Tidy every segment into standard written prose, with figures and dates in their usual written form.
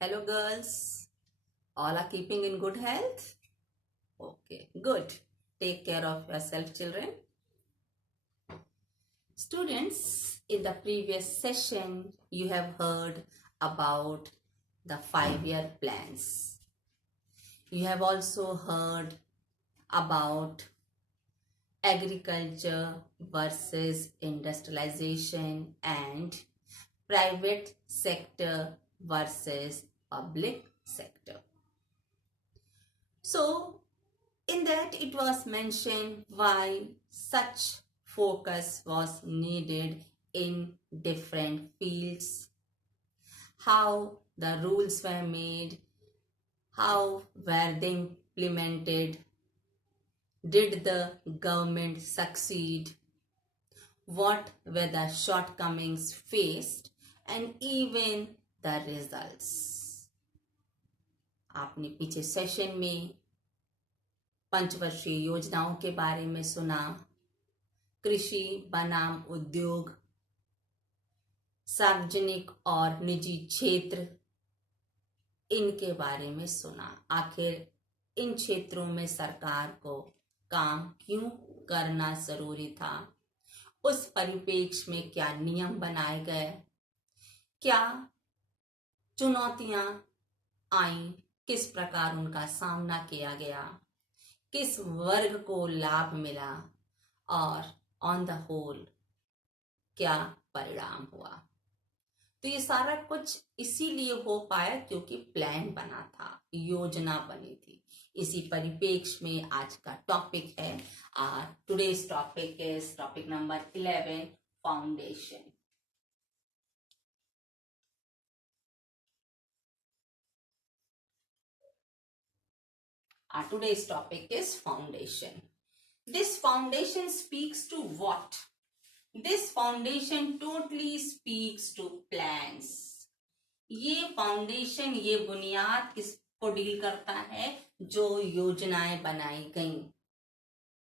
Hello, girls. All are keeping in good health? Okay, good. Take care of yourself, children. Students, in the previous session, you have heard about the 5-year plans. You have also heard about agriculture versus industrialization and private sector versus public sector. So, in that, it was mentioned why such focus was needed in different fields, how the rules were made, how were they implemented, did the government succeed, what were the shortcomings faced, and even the results. आपने पीछे session में पंचवर्षीय योजनाओं के बारे में सुना, कृषि बनाम उद्योग, सार्वजनिक और निजी क्षेत्र, इनके बारे में सुना। आखिर इन क्षेत्रों में सरकार को काम क्यों करना जरूरी था, उस परिप्रेक्ष्य में क्या नियम बनाए गए, क्या चुनौतियां आई, किस प्रकार उनका सामना किया गया, किस वर्ग को लाभ मिला और ऑन द होल क्या परिणाम हुआ। तो ये सारा कुछ इसीलिए हो पाया क्योंकि प्लान बना था, योजना बनी थी। इसी परिप्रेक्ष्य में आज का टॉपिक है, today's topic is topic number 11, foundation. Today's topic is foundation. This foundation speaks to what? This foundation totally speaks to plans. ये फाउंडेशन, ये बुनियाद किसको डील करता है? जो योजनाएं बनाई गई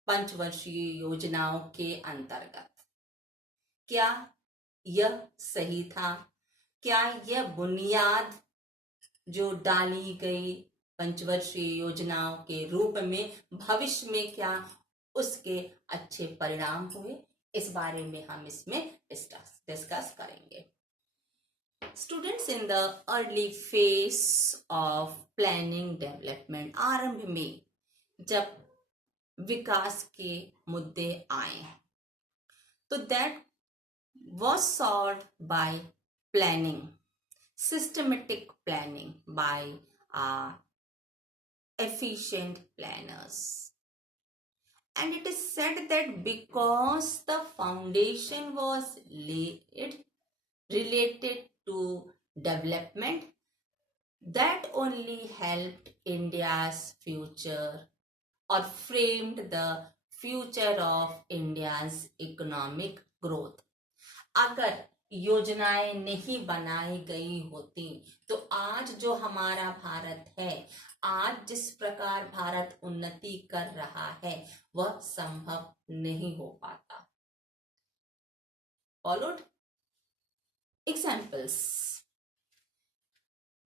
पंचवर्षीय योजनाओं के अंतर्गत। क्या यह सही था? क्या यह बुनियाद जो डाली गई पंचवर्षीय योजनाओं के रूप में भविष्य में क्या उसके अच्छे परिणाम हुए? इस बारे में हम इसमें डिस्कस करेंगे। Students, in the early phase of planning development, आरंभ में जब विकास के मुद्दे आए तो that was solved by planning, systematic planning by efficient planners. And it is said that because the foundation was laid related to development, that only helped India's future or framed the future of India's economic growth. अगर योजनाएं नहीं बनाई गई होती तो आज जो हमारा भारत है, आज जिस प्रकार भारत उन्नति कर रहा है, वह संभव नहीं हो पाता। Followed examples.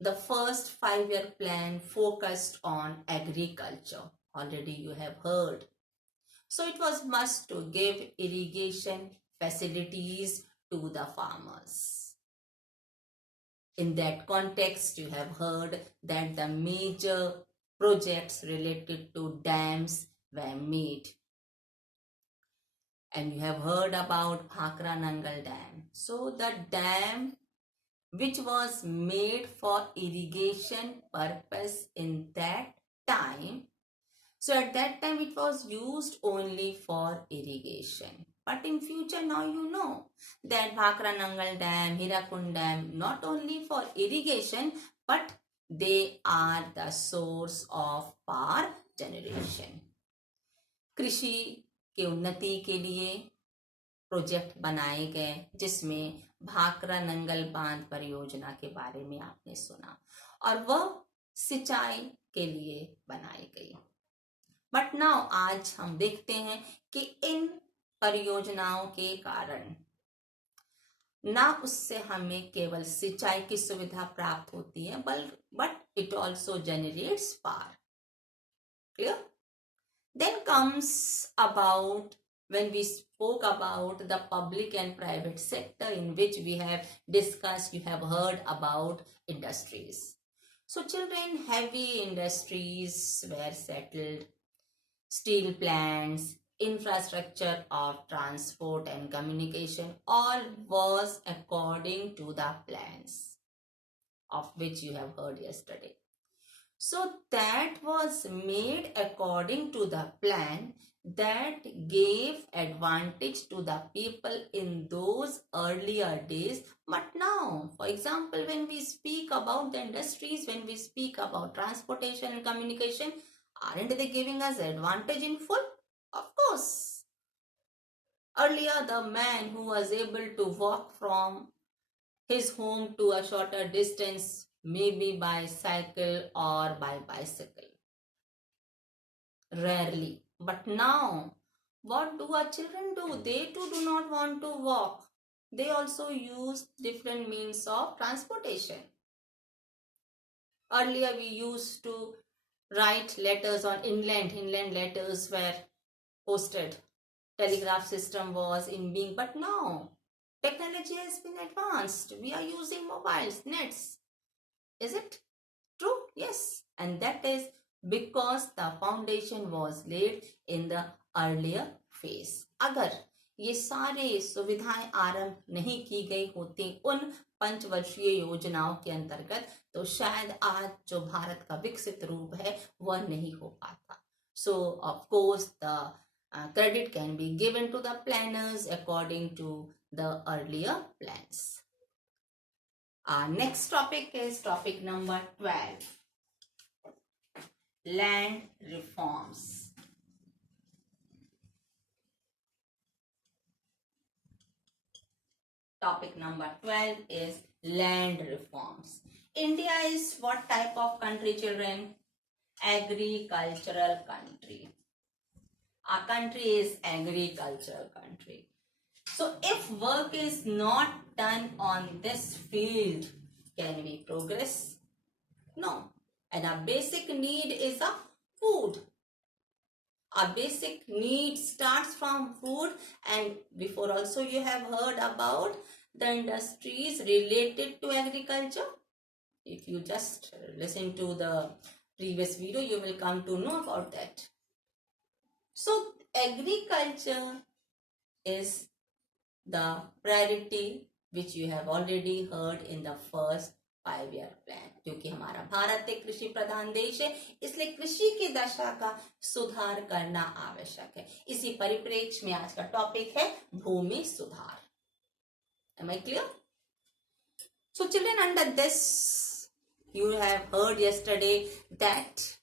The first 5-year plan focused on agriculture. Already you have heard. So it was must to give irrigation facilities to the farmers. In that context, you have heard that the major projects related to dams were made. And you have heard about Bhakra Nangal Dam. So the dam which was made for irrigation purpose in that time, so at that time it was used only for irrigation. But in future, now you know that Bhakra Nangal Dam, Hirakund Dam, not only for irrigation, but they are the source of power generation. कृषि के उन्नति के लिए project बनाए गए जिसमें भाखरा नंगल बांध परियोजना के बारे में आपने सुना, और वह सिंचाई के लिए बनाई गई। बट नाउ आज हम देखते हैं कि इन परियोजनाओं के कारण ना उससे हमें केवल सिंचाई की सुविधा प्राप्त होती है, but it also generates power. Clear? Then comes about when we spoke about the public and private sector, in which we have discussed, you have heard about industries. So children, heavy industries were settled, steel plants, infrastructure of transport and communication, all was according to the plans of which you have heard yesterday. So that was made according to the plan that gave advantage to the people in those earlier days. But now, for example, when we speak about the industries, when we speak about transportation and communication, aren't they giving us advantage in full? Of course. Earlier, the man who was able to walk from his home to a shorter distance, maybe by cycle or by bicycle. Rarely. But now, what do our children do? They too do not want to walk. They also use different means of transportation. Earlier, we used to write letters on inland. Inland letters were posted. Telegraph system was in being. But now, technology has been advanced. We are using mobiles, nets. Is it true? Yes. And that is because the foundation was laid in the earlier phase. अगर ये सारे सुविधाएं आरंभ नहीं की गई होती उन पंचवर्षीय योजनाओं के अंतर्गत, तो शायद आज जो भारत का विकसित रूप है वह नहीं हो पाता. So of course the credit can be given to the planners according to the earlier plans. Our next topic is topic number 12. Land reforms. Topic number 12 is land reforms. India is what type of country, children? Agricultural country. Our country is agricultural country. So if work is not done on this field, can we progress? No. And our basic need is a food. Our basic need starts from food, and before also you have heard about the industries related to agriculture. If you just listen to the previous video, you will come to know about that. So agriculture is the priority which you have already heard in the first 5-year plan. क्योंकि हमारा भारत एक कृषि प्रधान देश है, इसलिए कृषि की दशा का सुधार करना आवश्यक है. इसी परिप्रेक्ष्य में आज का टॉपिक है भूमि सुधार. Am I clear? So children, under this you have heard yesterday that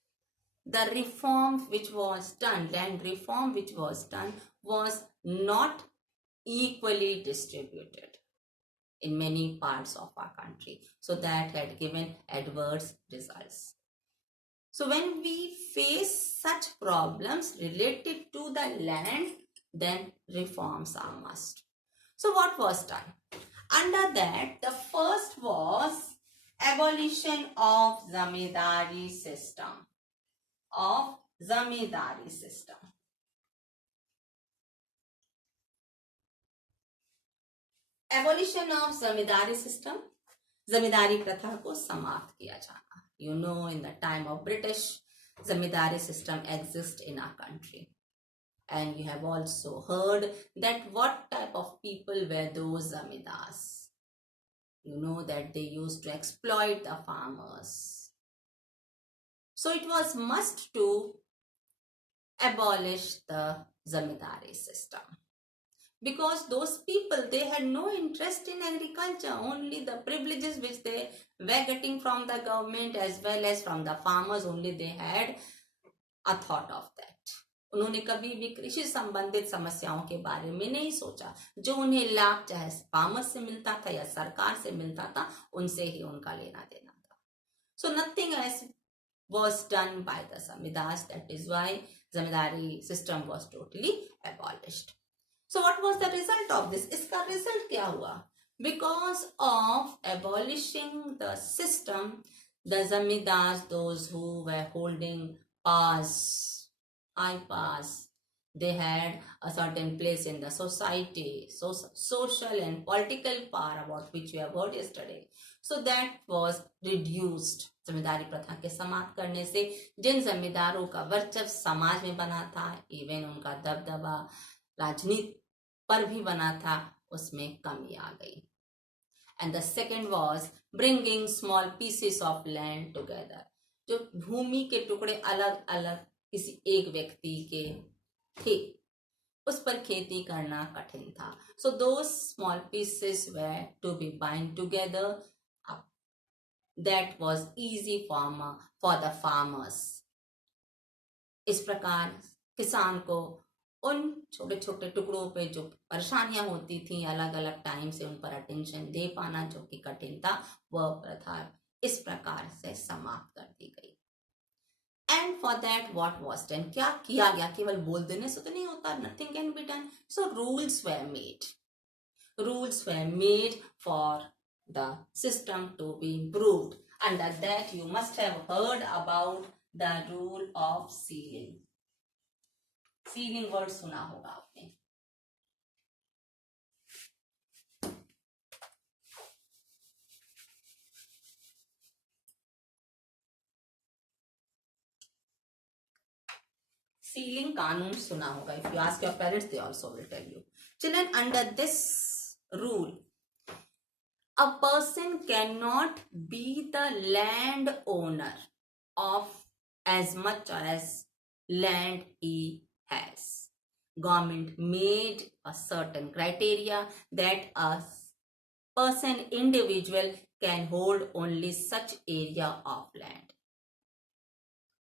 the reform which was done, land reform which was done, was not equally distributed in many parts of our country. So that had given adverse results. So when we face such problems related to the land, then reforms are must. So what was done? Under that, the first was abolition of zamindari system. Abolition of zamindari system, zamindari प्रथा को समाप्त किया जाना. You know, in the time of British, zamindari system exists in our country. And you have also heard that what type of people were those zamindars. You know that they used to exploit the farmers. So it was must to abolish the zamindari system. Because those people, they had no interest in agriculture, only the privileges which they were getting from the government as well as from the farmers, only they had a thought of that. उन्होंने कभी भी कृषि संबंधित समस्याओं के बारे में नहीं सोचा. जो उन्हें लाभ चाहे फार्मर्स से मिलता था या सरकार से मिलता था, उनसे ही उनका लेना देना था. So nothing else was done by the zamindars. That is why zamindari system was totally abolished. So what was the result of this? इसका result क्या हुआ? Because of abolishing the system, the zamindars, those who were holding powers, high powers, they had a certain place in the society, so social and political power about which we have heard yesterday. So that was reduced. जमींदारी प्रथा के समाप्त करने से जिन जमींदारों का वर्चस्व समाज में बना था, इवन उनका दबदबा राजनीति पर भी बना था, उसमें कमी आ गई. And the second was bringing small pieces of land together. जो भूमि के टुकड़े अलग अलग किसी एक व्यक्ति के थे, उस पर खेती करना कठिन था. So those small pieces were to be bind together. That was easy for the farmers. इस प्रकार किसान को उन छोटे छोटे टुकड़ों पे जो परेशानियां होती थी, अलग अलग टाइम से उन पर अटेंशन दे पाना जो कि कठिन था, वह प्रथा इस प्रकार से समाप्त कर दी गई. And for that what was done, क्या किया गया? केवल बोल देने से तो नहीं होता, nothing can be done. So rules were made for the system to be improved. Under that you must have heard about the rule of sealing. Sealing word सुना होगा आपने. Sealing कानून सुना होगा. If you ask your parents, they also will tell you. Children, under this rule, a person cannot be the landowner of as much as land he has. Government made a certain criteria that a person, individual, can hold only such area of land.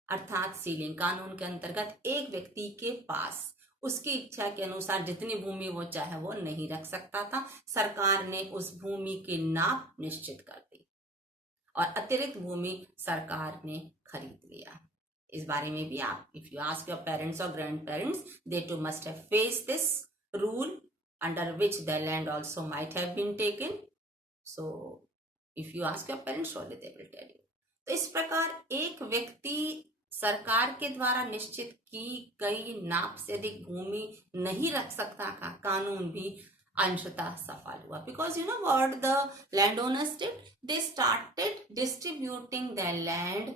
अर्थात ceiling कानून के अंतर्गत एक व्यक्ति के पास उसकी इच्छा के अनुसार जितनी भूमि वो चाहे वो नहीं रख सकता था. सरकार ने उस भूमि की नाप निश्चित कर दी और अतिरिक्त भूमि सरकार ने खरीद लिया. इस बारे में भी आप, if you ask your parents और grandparents, they too must have faced this rule under which the land also might have been taken. So if you ask your parents, surely they will tell you. तो इस प्रकार एक व्यक्ति सरकार के द्वारा निश्चित की गई नाप से अधिक भूमि नहीं रख सकता का कानून भी अंशतः सफल हुआ. Because you know what the land owners did, they started distributing the land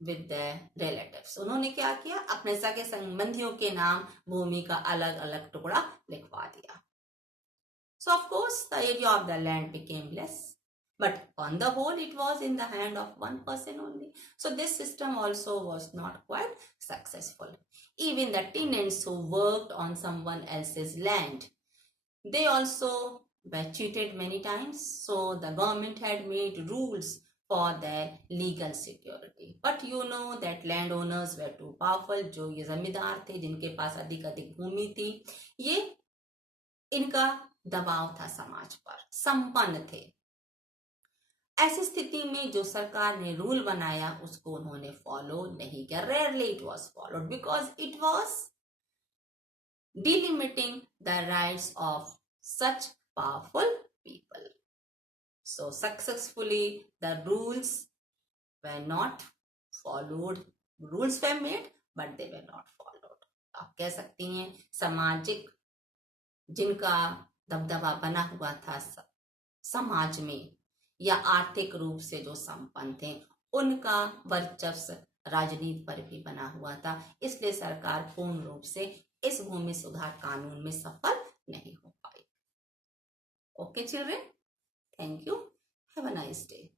with the relatives. उन्होंने क्या किया? अपने सगे संबंधियों के नाम भूमि का अलग अलग टुकड़ा लिखवा दिया. सो of course the area of the land became less, but on the whole it was in the hand of one person only. So this system also was not quite successful. Even the tenants who worked on someone else's land, they also were cheated many times. So the government had made rules for their legal security. But you know that landowners were too powerful. जो ये जमींदार थे जिनके पास अधिक भूमि थी, ये इनका दबाव था समाज पर, संपन्न थे. ऐसी स्थिति में जो सरकार ने रूल बनाया उसको उन्होंने फॉलो नहीं किया. Rarely it was followed because it was delimiting the rights of such powerful people. So successfully the rules were not followed. Rules were made but they were not followed. आप कह सकती हैं सामाजिक जिनका दबदबा बना हुआ था समाज में या आर्थिक रूप से जो संपन्न थे, उनका वर्चस्व राजनीति पर भी बना हुआ था. इसलिए सरकार पूर्ण रूप से इस भूमि सुधार कानून में सफल नहीं हो पाई. Okay children, thank you, have a nice day.